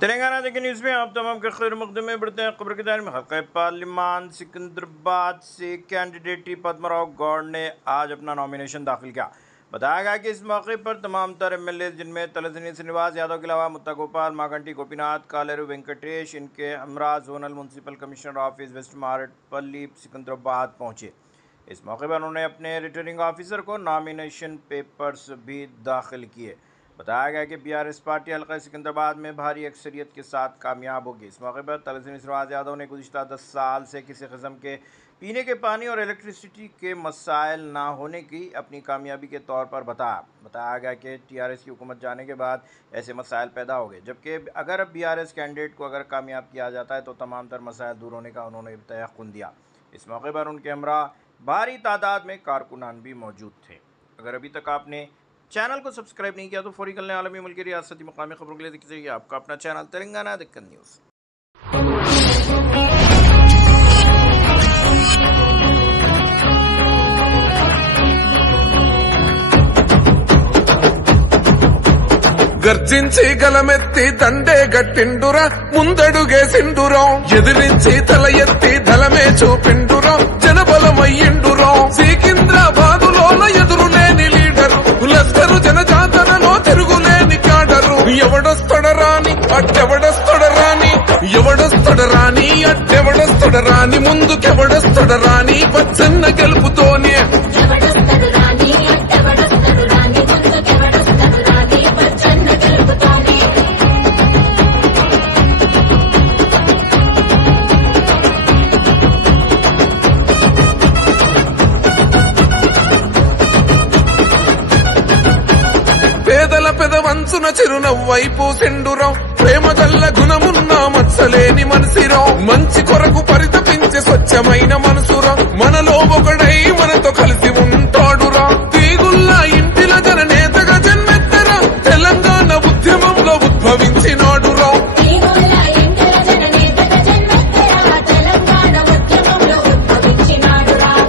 तेलंगाना देखिए न्यूज़ में आप तमाम के खैर मकदम में बढ़ते हैं। खबर के दायरे में हल्का पार्लिमान सिकंदराबाद से कैंडिडेट पद्मराव गौड़ ने आज अपना नॉमिनेशन दाखिल किया। बताया गया कि इस मौके पर तमाम तर MLA जिनमें तलजनी श्रीनिवास यादव के अलावा मुत्ता गोपाल, मागंटी गोपीनाथ, कालेरू वेंकटेश, इनके हमरा zonal municipal commissioner office west Maredpally Secunderabad पहुँचे। इस मौके पर उन्होंने अपने रिटर्निंग ऑफिसर को नॉमिनेशन पेपर्स भी दाखिल किए। बताया गया कि BRS पार्टी हल्का सिकंदराबाद में भारी अक्सरियत के साथ कामयाब होगी। इस मौके पर तलजनी श्रीनिवास यादव ने गुज़िश्ता 10 साल से किसी किस्म के पीने के पानी और इलेक्ट्रिसिटी के मसाइल ना होने की अपनी कामयाबी के तौर पर बताया गया कि TRS की हुकूमत जाने के बाद ऐसे मसाइल पैदा हो गए, जबकि अगर अब BRS कैंडिडेट को अगर कामयाब किया जाता है तो तमाम तर मसाइल दूर होने का उन्होंने तयक़ुन दिया। इस मौके पर उनके हमरा भारी तादाद में कारकुनान भी मौजूद थे। अगर अभी तक आपने चैनल को सब्सक्राइब नहीं किया तो फौरी कल आलमी मुल्क की रियासती मकामी खबरों के लिए देखिए आपका अपना चैनल तेलंगाना दिक्कत न्यूज़। గర్జించి గలమెత్తి దండే గట్టిండురా ముందడుగేసిండురా ఎదిరించి తల ఎత్తి దళమే చూపిండురా జనబలమయ్యిండురా సికింద్రాబాదులోన ఎదురులేని లీడరు లస్కరు జనజాతరలో తిరుగులేని కాడరు ఎవడొస్తడరాని అట్టెవడొస్తడరాని ఎవడొస్తడరాని అట్టెవడొస్తడరాని ముందుకెవడొస్తడరాని పచ్చన్న గెలుపుతోనే పెదవంచున చిరునవ్వైపు సెండురం ప్రేమగల్ల గుణమున్న మత్సలేని మనసిరం మంచి కొరకు పరితపించే స్వచ్ఛమైన మనసురా మనలో ఒకడై మనతో కలిసి ఉంటాడురా తీగుల్లా ఇంటిల జననేతగా జన్మెత్తరా తెలంగాణ ఉద్యమంలో ఉద్భవించినాడురా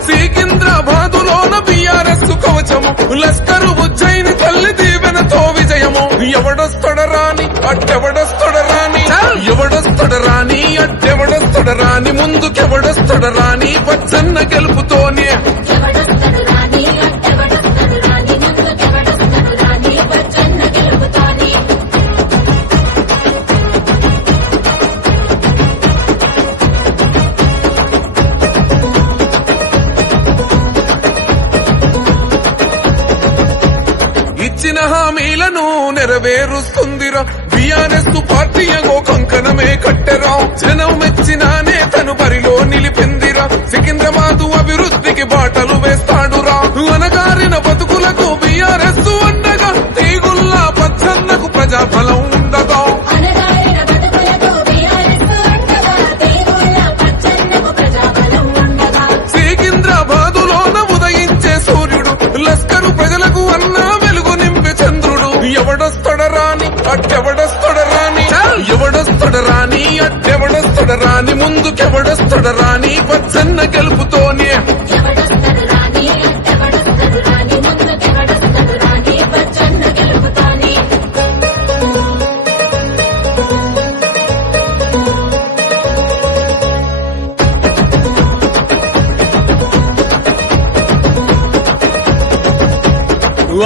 సికింద్రాబాదులోన BRS కవచము లస్కరు ఉజ్జయిని తల్లి దీవెనతో విజయము ఎవడొస్తడరాని అట్టెవడొస్తడరాని ఎవడొస్తడరాని అట్టెవడొస్తడరాని ముందుకెవడొస్తడరాని పచ్చన్న గెలుపుతోనే ఇచ్చిన హామీలను నెరవేరుస్తుందిరా BRS పార్టీ ఏగో కంకణమే కట్టెరా జనం మెచ్చిన నేతను బరిలో నిలిపిందిరా సికింద్రాబాదు అభివృద్ధికి బాటలు వేస్తాడురా అనగారిన బతుకులకు BRS అండగా తీగుల్లా పచ్చన్నకు ప్రజాఫలం ఉండగా సికింద్రాబాదులోన ఉదయించే సూర్యుడు లస్కరు ప్రజలకు అన్నా ఎవడొస్తడరాని అట్టెవడొస్తడరాని ఎవడొస్తడరాని అట్టెవడొస్తడరాని ముందుకెవడొస్తడరాని పచ్చన్న గెలుపుతోనే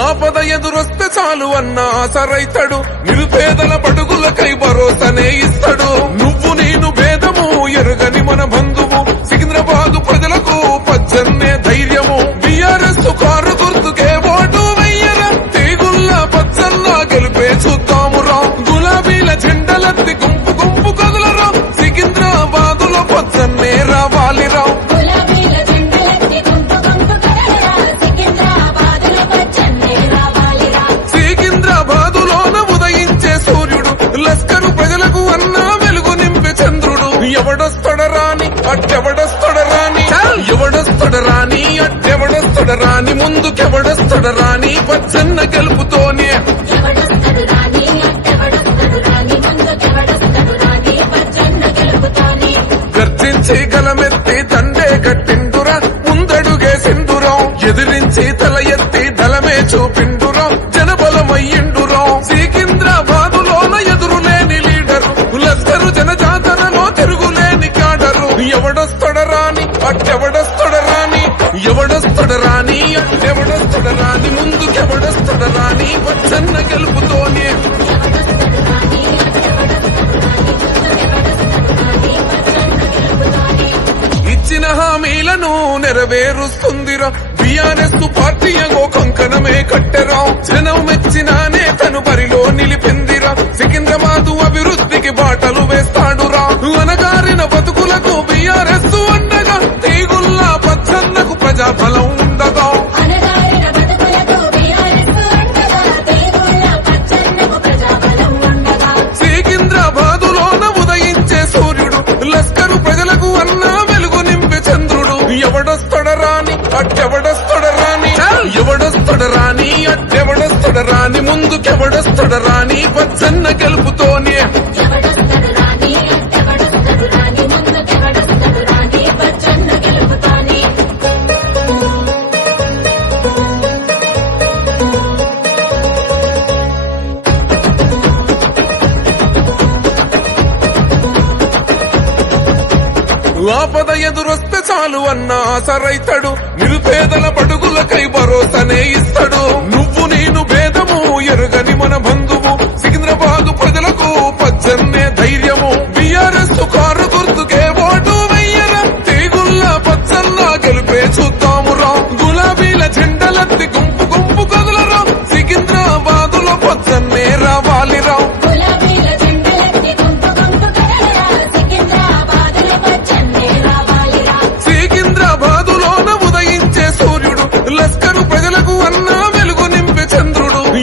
ఆపద ఎదురొస్తే చాలు అన్న ఆసరైతడు నిరుపేదల పడుగులకై భరోసానే ఇస్తాడు నువ్వు నేను భేదము ఎరుగని మన బంధువు సికింద్రాబాదు ప్రజలకు పచ్చన్నే ధైర్యము BRS కారు గుర్తుకే ఓటు వెయ్యరా తీగుల్లా పచ్చన్న గెలిపే చూద్దామురా గులాబీల జెండలెత్తి గుంపు గుంపు కదలరా సికింద్రాబాదులో పచ్చన్నే రావాలిరా లస్కరు ప్రజలకు అన్నా వెలుగు నింపే చంద్రుడు ఎవడొస్తడరాని అట్టెవడొస్తడరాని ఎవడొస్తడరాని అట్టెవడొస్తడరాని ముందుకెవడొస్తడరాని పచ్చన్న గెలుపుతోనే గర్జించి గలమెత్తి దండే గట్టిండురా ముందడుగేసిండురా ఎదిరించి తల ఎత్తి దళమే చూపిండురా జనబలమయ్యిండురా సికింద్రాబాదులోన ఎదురులేని లీడరు రాని పచ్చన్న గెలుపుతోనే ఇచ్చిన హామీలను నెరవేరుస్తుందిరా టీఆర్ఎస్ పార్టీ ఏగో కంకణమే కట్టెరా జనం మెచ్చిన నేతను బరిలో నిలిపిందిరా సికింద్రాబాద్ అభివృద్ధికి బాటలు వేస్తాడురా అనగారిన బతుకులకు బీఆర్ఎస్ అండగా తీగుల్లా పచ్చన్నకు ప్రజాబలం ఉండగా సికింద్రాబాదులోన ఉదయించే సూర్యుడు లస్కరు ప్రజలకు అన్నా వెలుగు నింపే చంద్రుడు ఎవడొస్తడరాని అట్టెవడొస్తడరాని ఎవడొస్తడరాని అట్టెవడొస్తడరాని ముందుకెవడొస్తడరాని పచ్చన్న గెలుపుతోనే ఆపద ఎదురొస్తే చాలు అన్న ఆసరైతాడు నిరుపేదల బడుగులకై భరోసానే ఇస్తాడు నువ్వు నేను భేదము ఎరుగని మన బంధువు సికింద్రాబాద్ ప్రజలకు పచ్చన్నే ధైర్యము బీఆర్ఎస్ కారు గుర్తుకే ఓటు వెయ్యరా తీగుల్లా పచ్చన్న గెలిపే చూద్దామురా గులాబీల జెండలెత్తి గుంపు గుంపు కదులరా సికింద్రాబాదులో పచ్చన్నే రావాలిరా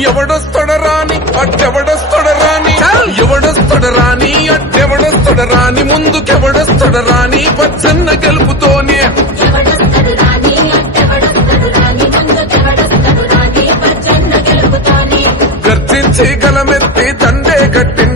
ఎవడొస్తడరాని అట్టెవడొస్తడరాని ఎవడొస్తడరాని అట్టెవడొస్తడరాని ముందుకెవడొస్తడరాని పచ్చన్న గెలుపుతోనే గర్జించి గలమెత్తి దండే గట్టిన